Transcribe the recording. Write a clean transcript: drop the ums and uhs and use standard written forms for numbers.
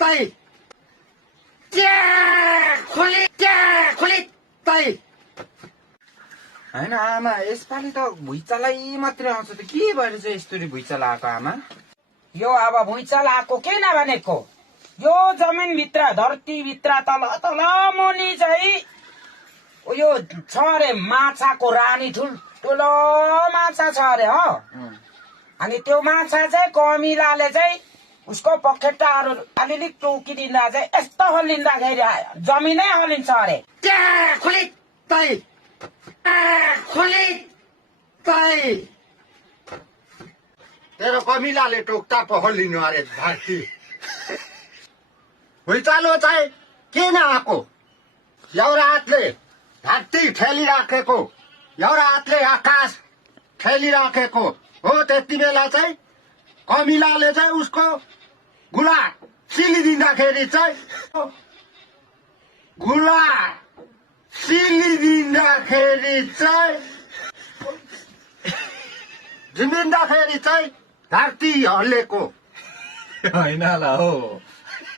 तै खोली तै होइन आमा यसपालि त भुइँचालै मात्रै आउँछ त के भएर चाहिँ यस्तरी भुइँचालो आएको आमा यो अब भुइँचालो आएको किन भनेको यो जमिनभित्र धरतीभित्र तल तल मुनि चाहिँ यो छ अरे माछाको रानी ठुलो माछा छ अरे हो अनि त्यो माछा चाहिँ कमिलाले चाहिँ उसको पखेटाहरू अलिअलि टोकिदिँदा चाहिँ यस्तो हल्लिँदाखेरि जमिनै हल्लिन्छ अरे खोली तै खोली तै तेरो कमिलाले टोक्दा पो हल्लिनु अरे धरती भुइँचालो चाहिँ किन आएको एउटा हातले धरती ठेलिराखेको एउटा हातले आकाश ठेलिराखेको हो त्यति बेला चाहिँ कमिलाले चाहिँ उसको गुला सिलिदिँदाखेरि चाहिँ झुमिँदाखेरि चाहिँ धरती हल्लेको होइन होला हो